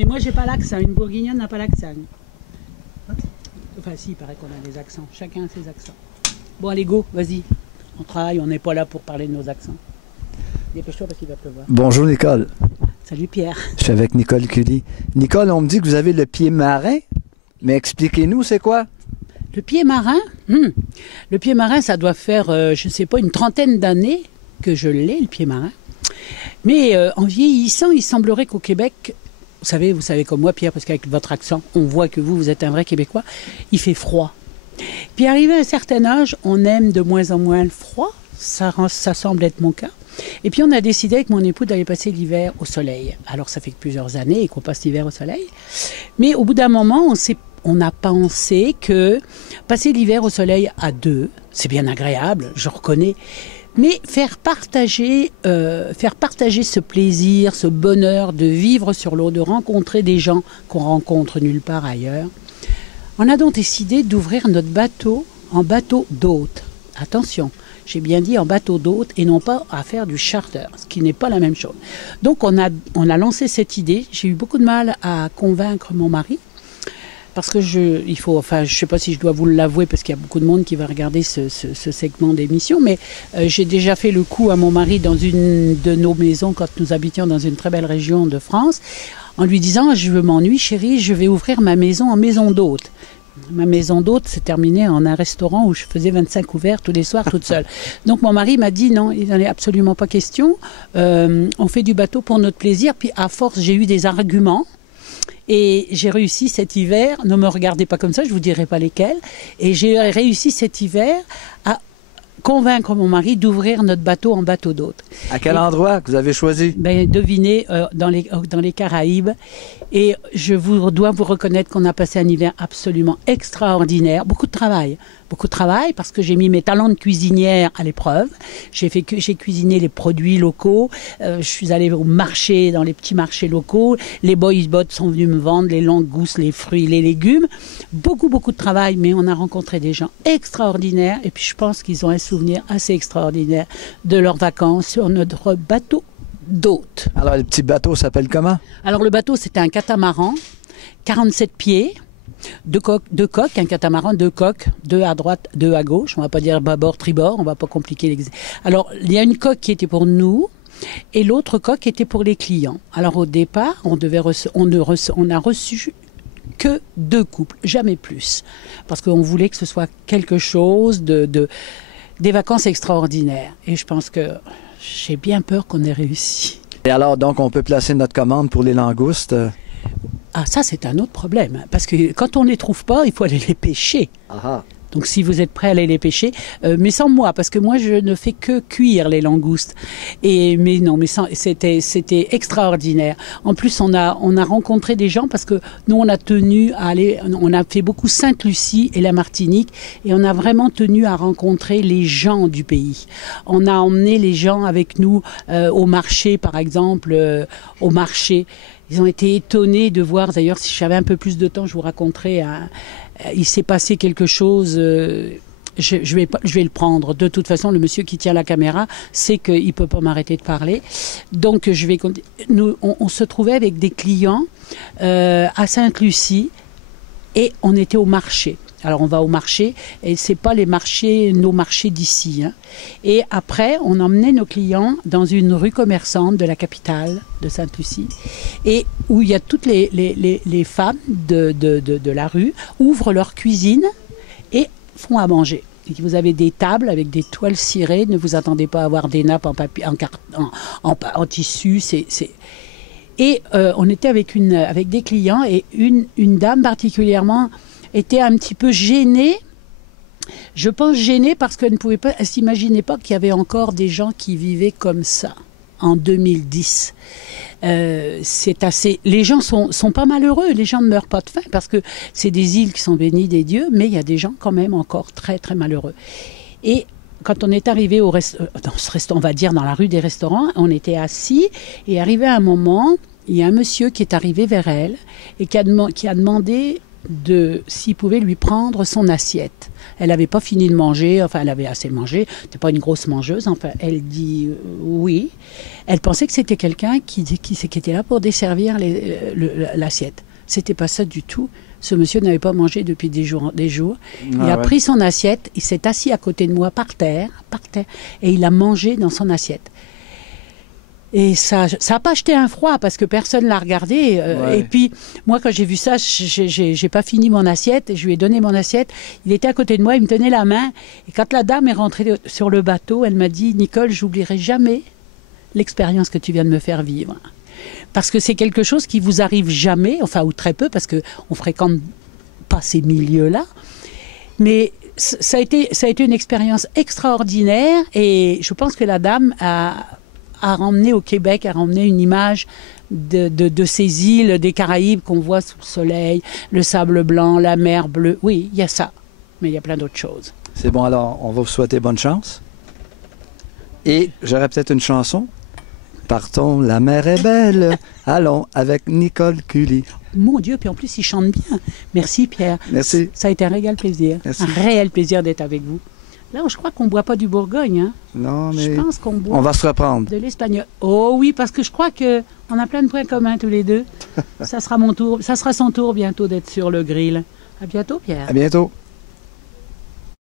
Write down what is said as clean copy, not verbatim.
Mais moi, j'ai pas l'accent. Une bourguignonne n'a pas l'accent. Enfin, si, il paraît qu'on a des accents. Chacun a ses accents. Bon, allez, go, vas-y. On travaille, on n'est pas là pour parler de nos accents. Dépêche-toi parce qu'il va pleuvoir. Bonjour, Nicole. Salut, Pierre. Je suis avec Nicole Cully. Nicole, on me dit que vous avez le pied marin, mais expliquez-nous, c'est quoi? Le pied marin, le pied marin, ça doit faire, je ne sais pas, une trentaine d'années que je l'ai, le pied marin. Mais en vieillissant, il semblerait qu'au Québec, vous savez comme moi, Pierre, parce qu'avec votre accent, on voit que vous êtes un vrai Québécois, il fait froid. Puis arrivé à un certain âge, on aime de moins en moins le froid, ça semble être mon cas. Et puis on a décidé avec mon époux d'aller passer l'hiver au soleil. Alors ça fait plusieurs années qu'on passe l'hiver au soleil. Mais au bout d'un moment, on a pensé que passer l'hiver au soleil à deux, c'est bien agréable, je reconnais. Mais faire partager ce plaisir, ce bonheur de vivre sur l'eau, de rencontrer des gens qu'on rencontre nulle part ailleurs, on a donc décidé d'ouvrir notre bateau en bateau d'hôte. Attention, j'ai bien dit en bateau d'hôte et non pas à faire du charter, ce qui n'est pas la même chose. Donc on a lancé cette idée. J'ai eu beaucoup de mal à convaincre mon mari. Parce que je sais pas si je dois vous l'avouer, parce qu'il y a beaucoup de monde qui va regarder ce segment d'émission, mais j'ai déjà fait le coup à mon mari dans une de nos maisons quand nous habitions dans une très belle région de France, en lui disant « Je m'ennuie chérie, je vais ouvrir ma maison en maison d'hôte ». Ma maison d'hôte s'est terminée en un restaurant où je faisais 25 couverts tous les soirs toute seule. Donc mon mari m'a dit non, il n'en est absolument pas question, on fait du bateau pour notre plaisir, puis à force j'ai eu des arguments. Et j'ai réussi cet hiver, ne me regardez pas comme ça, je ne vous dirai pas lesquels, et j'ai réussi cet hiver à convaincre mon mari d'ouvrir notre bateau en bateau d'hôte. À quel endroit que vous avez choisi? Devinez, dans les Caraïbes. Et je dois vous reconnaître qu'on a passé un hiver absolument extraordinaire. Beaucoup de travail parce que j'ai mis mes talents de cuisinière à l'épreuve. J'ai cuisiné les produits locaux. Je suis allée au marché, dans les petits marchés locaux. Les boys bots sont venus me vendre les langoustes, les fruits, les légumes. Beaucoup de travail, mais on a rencontré des gens extraordinaires. Et puis je pense qu'ils ont un souvenir assez extraordinaire de leurs vacances sur notre bateau d'hôte. Alors, le petit bateau s'appelle comment? Alors, le bateau, c'était un catamaran, 47 pieds, deux coques, un catamaran, deux coques, deux à droite, deux à gauche. On va pas dire bâbord, tribord, on va pas compliquer l'exemple. Alors, il y a une coque qui était pour nous et l'autre coque était pour les clients. Alors, au départ, on a reçu que 2 couples, jamais plus. Parce qu'on voulait que ce soit quelque chose des vacances extraordinaires. Et je pense que j'ai bien peur qu'on ait réussi. Et alors, donc, on peut placer notre commande pour les langoustes? Ah, ça, c'est un autre problème. Parce que quand on ne les trouve pas, il faut aller les pêcher. Ah. Donc, si vous êtes prêt à aller les pêcher, mais sans moi, parce que moi, je ne fais que cuire les langoustes. Mais c'était extraordinaire. En plus, on a rencontré des gens parce que nous, on a tenu à aller, on a fait beaucoup Sainte-Lucie et la Martinique, et on a vraiment tenu à rencontrer les gens du pays. On a emmené les gens avec nous au marché, par exemple, au marché. Ils ont été étonnés de voir, d'ailleurs, si j'avais un peu plus de temps, je vous raconterai, il s'est passé quelque chose, je vais le prendre. De toute façon, le monsieur qui tient la caméra sait qu'il ne peut pas m'arrêter de parler. Donc, on se trouvait avec des clients à Sainte-Lucie et on était au marché. Alors, on va au marché et c'est pas nos marchés d'ici. Hein. Et après, on emmenait nos clients dans une rue commerçante de la capitale de Sainte-Lucie et où il y a toutes les femmes de la rue ouvrent leur cuisine et font à manger. Et vous avez des tables avec des toiles cirées. Ne vous attendez pas à avoir des nappes en papier, en tissu. Et on était avec des clients et une dame particulièrement était un petit peu gênée. Je pense gênée parce qu'elle ne s'imaginait pas qu'il y avait encore des gens qui vivaient comme ça en 2010. Les gens sont pas malheureux, les gens ne meurent pas de faim parce que c'est des îles qui sont bénies des dieux, mais il y a des gens quand même encore très très malheureux. Et quand on est arrivé dans ce restaurant, on va dire dans la rue des restaurants, on était assis et arrivé à un moment, il y a un monsieur qui est arrivé vers elle et qui a demandé s'il pouvait lui prendre son assiette. Elle n'avait pas fini de manger, enfin elle avait assez mangé, c'était pas une grosse mangeuse, enfin elle dit oui. Elle pensait que c'était quelqu'un qui était là pour desservir l'assiette. C'était pas ça du tout. Ce monsieur n'avait pas mangé depuis des jours. Il a pris son assiette, il s'est assis à côté de moi par terre, et il a mangé dans son assiette. Et ça n'a pas jeté un froid parce que personne l'a regardé. Et puis, moi, quand j'ai vu ça, j'ai pas fini mon assiette. Je lui ai donné mon assiette. Il était à côté de moi, il me tenait la main. Et quand la dame est rentrée sur le bateau, elle m'a dit, Nicole, j'oublierai jamais l'expérience que tu viens de me faire vivre. Parce que c'est quelque chose qui vous arrive jamais, enfin, ou très peu, parce qu'on fréquente pas ces milieux-là. Mais ça a été une expérience extraordinaire. Et je pense que la dame a ramené au Québec, a ramené une image de ces îles des Caraïbes qu'on voit sous le soleil, le sable blanc, la mer bleue. Oui, il y a ça, mais il y a plein d'autres choses. C'est bon, alors on va vous souhaiter bonne chance. Et j'aurais peut-être une chanson. Partons, la mer est belle. Allons, avec Nicole Cully. Mon Dieu, puis en plus, il chante bien. Merci Pierre. Merci. Ça a été un réel plaisir. Merci. Un réel plaisir d'être avec vous. Là, je crois qu'on ne boit pas du Bourgogne. Hein. Non, mais je pense qu'on boit on va se reprendre. De l'espagnol. Oh oui, parce que je crois qu'on a plein de points communs tous les deux. Ça sera mon tour. Ça sera son tour bientôt d'être sur le grill. À bientôt, Pierre. À bientôt.